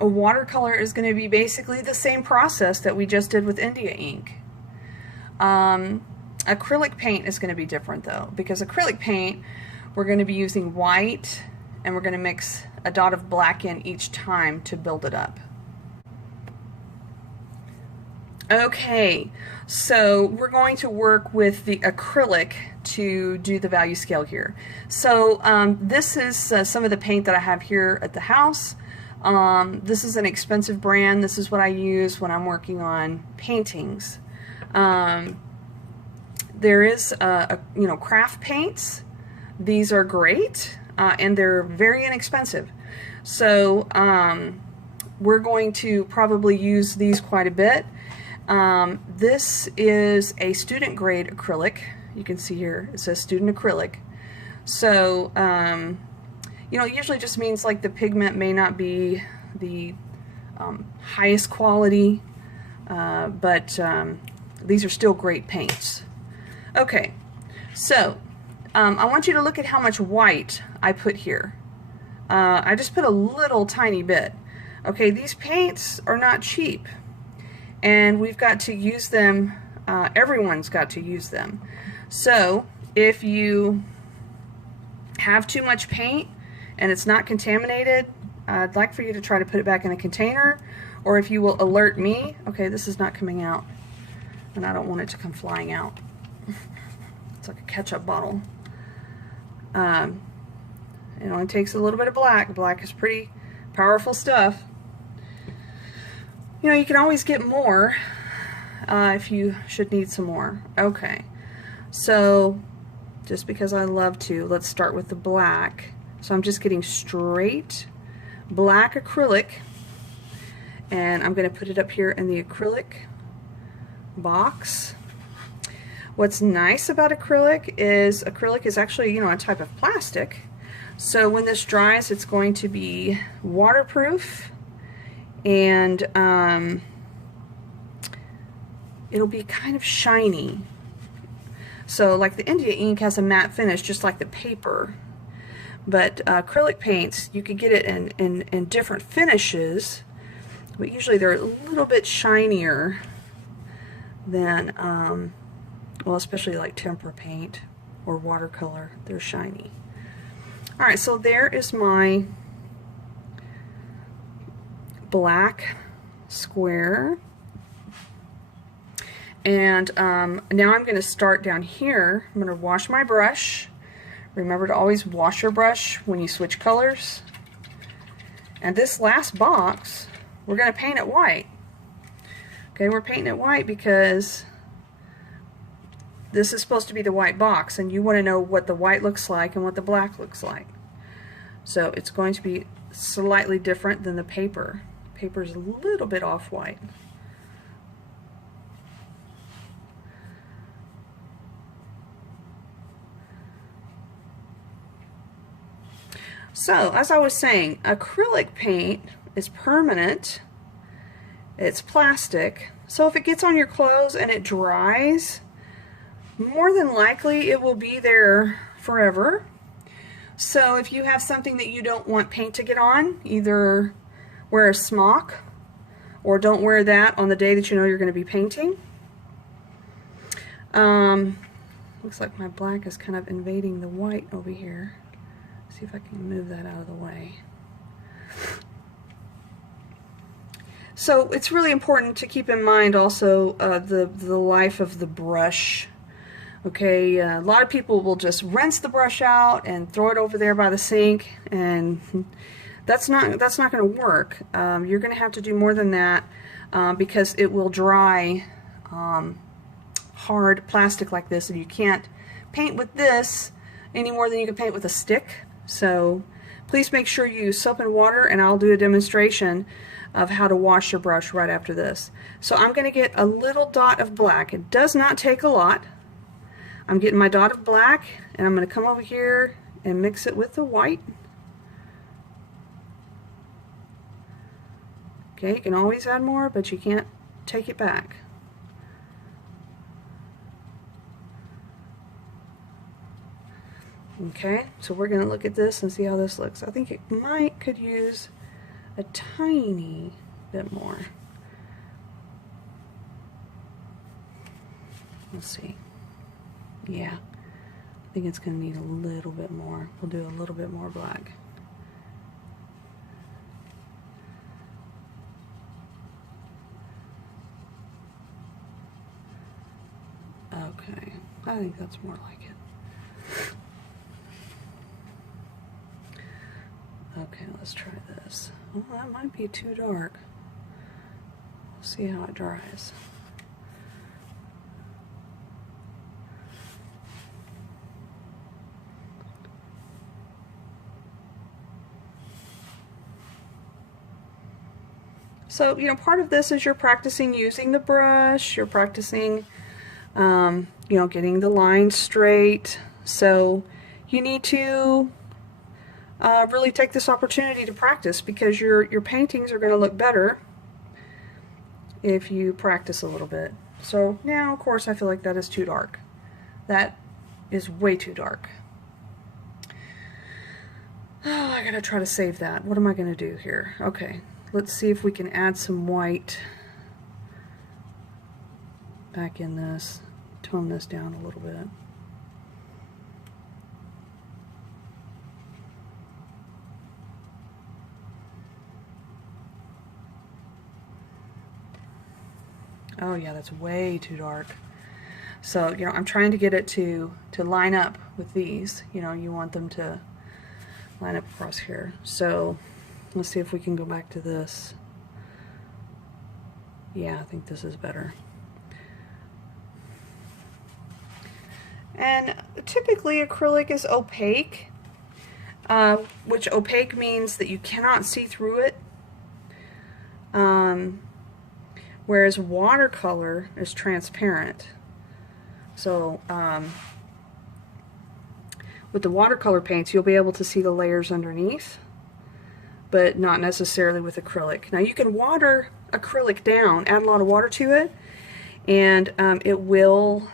a watercolor is going to be basically the same process that we just did with India ink. Acrylic paint is going to be different though, because acrylic paint, we're going to be using white and we're going to mix a dot of black in each time to build it up. Okay, so we're going to work with the acrylic to do the value scale here. So this is some of the paint that I have here at the house. This is an expensive brand. This is what I use when I'm working on paintings. There is you know, craft paints. These are great and they're very inexpensive. So we're going to probably use these quite a bit. This is a student grade acrylic. You can see here it says student acrylic. So you know, it usually just means like the pigment may not be the highest quality, but these are still great paints. Okay, so I want you to look at how much white I put here. I just put a little tiny bit. Okay, these paints are not cheap, and we've got to use them. Everyone's got to use them. So if you have too much paint and it's not contaminated, I'd like for you to try to put it back in a container, or if you will alert me. Okay, this is not coming out, and I don't want it to come flying out. It's like a ketchup bottle. It only takes a little bit of black. Black is pretty powerful stuff. You know, you can always get more if you should need some more. Okay, so just because I love to, let's start with the black. So I'm just getting straight black acrylic, and I'm going to put it up here in the acrylic box. What's nice about acrylic is actually, you know, a type of plastic. So when this dries, it's going to be waterproof, and it'll be kind of shiny. So like the India ink has a matte finish just like the paper, but acrylic paints, you can get it in different finishes, but usually they're a little bit shinier than well, especially like tempera paint or watercolor, they're shiny. Alright, so there is my black square, and now I'm going to start down here. I'm going to wash my brush. Remember to always wash your brush when you switch colors. And this last box, we're going to paint it white. Okay, we're painting it white because this is supposed to be the white box, and you want to know what the white looks like and what the black looks like. So it's going to be slightly different than the paper. Paper is a little bit off-white. So, as I was saying, acrylic paint is permanent. It's plastic. So if it gets on your clothes and it dries, more than likely it will be there forever. So if you have something that you don't want paint to get on, either wear a smock or don't wear that on the day that you know you're going to be painting. Looks like my black is kind of invading the white over here. See if I can move that out of the way. So it's really important to keep in mind also the life of the brush. Okay, a lot of people will just rinse the brush out and throw it over there by the sink, and that's not going to work. You're going to have to do more than that because it will dry hard plastic like this, and you can't paint with this any more than you can paint with a stick. So please make sure you use soap and water, and I'll do a demonstration of how to wash your brush right after this. So I'm going to get a little dot of black. It does not take a lot. I'm getting my dot of black, and I'm going to come over here and mix it with the white. Okay, you can always add more, but you can't take it back. Okay, so we're going to look at this and see how this looks. I think it could use a tiny bit more. Let's see. Yeah, I think it's going to need a little bit more. We'll do a little bit more black. Okay, I think that's more like it. Okay, let's try this. Oh, that might be too dark. We'll see how it dries. So, you know, part of this is you're practicing using the brush, you're practicing, you know, getting the lines straight. So you need to really take this opportunity to practice, because your paintings are going to look better if you practice a little bit. So now, of course, I feel like that is too dark. That is way too dark. Oh, I gotta try to save that. What am I gonna do here? Okay, let's see if we can add some white back in this, tone this down a little bit. Oh yeah, that's way too dark. So, you know, I'm trying to get it to line up with these. You know, you want them to line up across here. So let's see if we can go back to this. Yeah, I think this is better. And typically acrylic is opaque, which opaque means that you cannot see through it. Whereas watercolor is transparent. So with the watercolor paints, you'll be able to see the layers underneath, but not necessarily with acrylic. Now you can water acrylic down, add a lot of water to it, and it will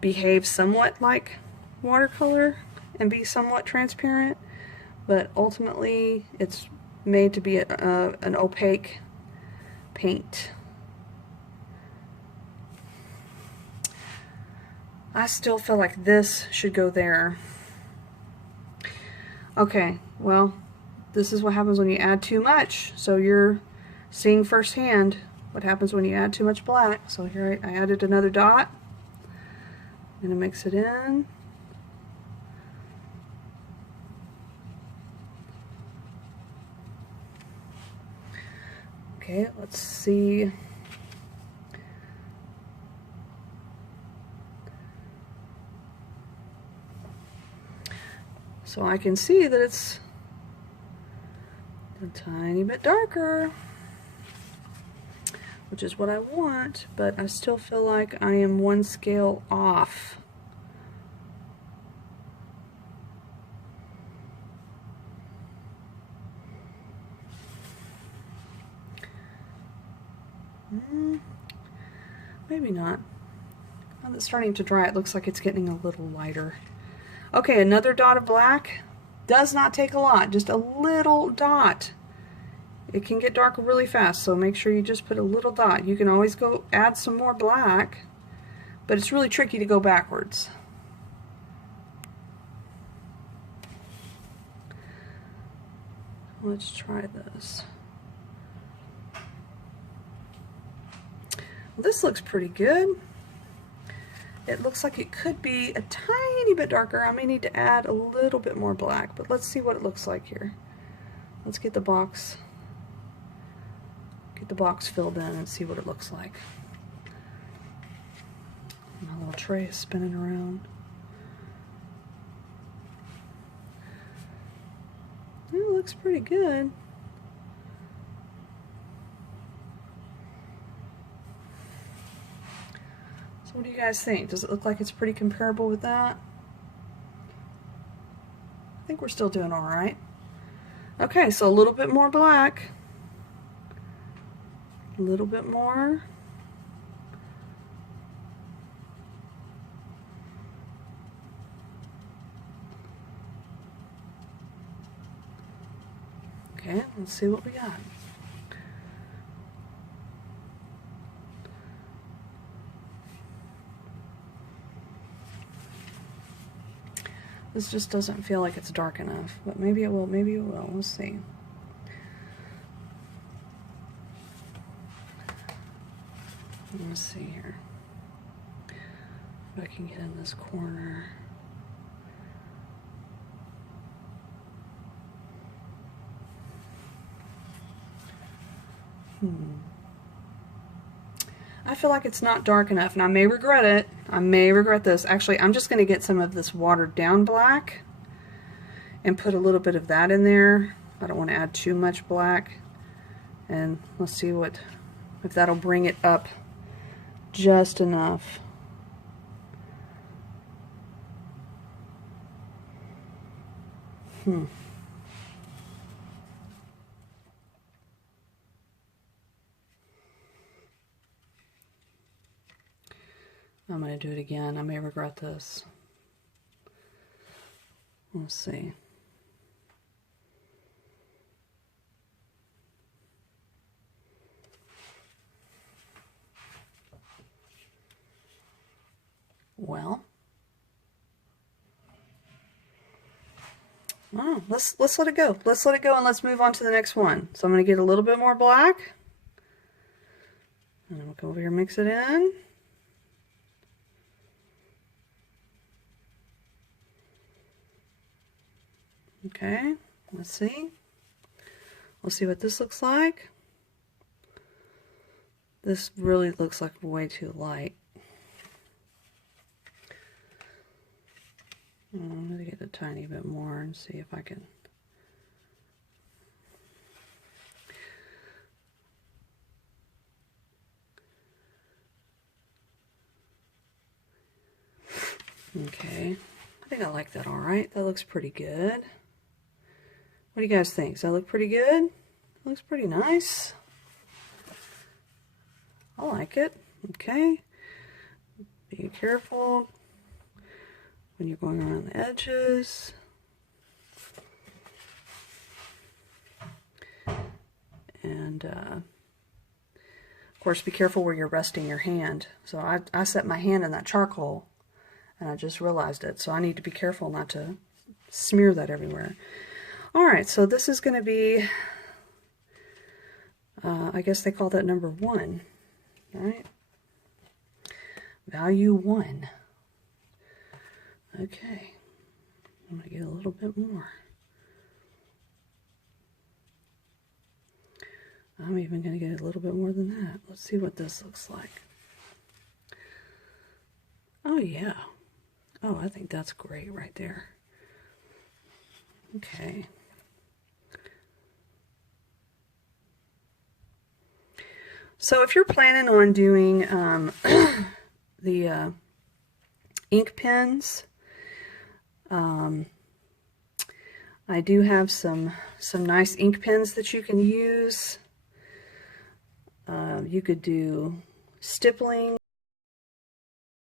behave somewhat like watercolor and be somewhat transparent, but ultimately it's made to be an opaque paint. I still feel like this should go there. Okay, well, this is what happens when you add too much. So you're seeing firsthand what happens when you add too much black. So here I added another dot. I'm going to mix it in. Okay, let's see. So I can see that it's a tiny bit darker, which is what I want, but I still feel like I am one scale off. Maybe not. Now that it's starting to dry, it looks like it's getting a little lighter. Okay, another dot of black. Does not take a lot, just a little dot. It can get dark really fast, so make sure you just put a little dot. You can always go add some more black, but it's really tricky to go backwards. Let's try this. This looks pretty good. It looks like it could be a tiny bit darker. I may need to add a little bit more black, but let's see what it looks like here. Let's get the box filled in and see what it looks like. My little tray is spinning around. It looks pretty good. So what do you guys think? Does it look like it's pretty comparable with that? I think we're still doing all right. Okay, so a little bit more black. A little bit more. Okay, let's see what we got. This just doesn't feel like it's dark enough, but maybe it will, maybe it will. Let's see. Let's see here. If I can get in this corner. I feel like it's not dark enough, and I may regret it. I may regret this. Actually, I'm just going to get some of this watered down black and put a little bit of that in there. I don't want to add too much black. And let's see if that'll bring it up just enough. I'm going to do it again. I may regret this. Let's see. Well, let's let it go. Let's let it go and let's move on to the next one. So I'm going to get a little bit more black. And then we'll go over here and mix it in. Okay, let's see. We'll see what this looks like. This really looks like way too light. I'm going to get a tiny bit more and see if I can. Okay, I think I like that all right. That looks pretty good. What do you guys think? Does that look pretty good? It looks pretty nice. I like it. Okay. Be careful when you're going around the edges. And of course, be careful where you're resting your hand. So I set my hand in that charcoal and I just realized it. So I need to be careful not to smear that everywhere. Alright, so this is going to be, I guess they call that number 1, right? Value 1. Okay, I'm going to get a little bit more. I'm even going to get a little bit more than that. Let's see what this looks like. Oh yeah. Oh, I think that's great right there. Okay. So if you're planning on doing the ink pens, I do have some nice ink pens that you can use. You could do stippling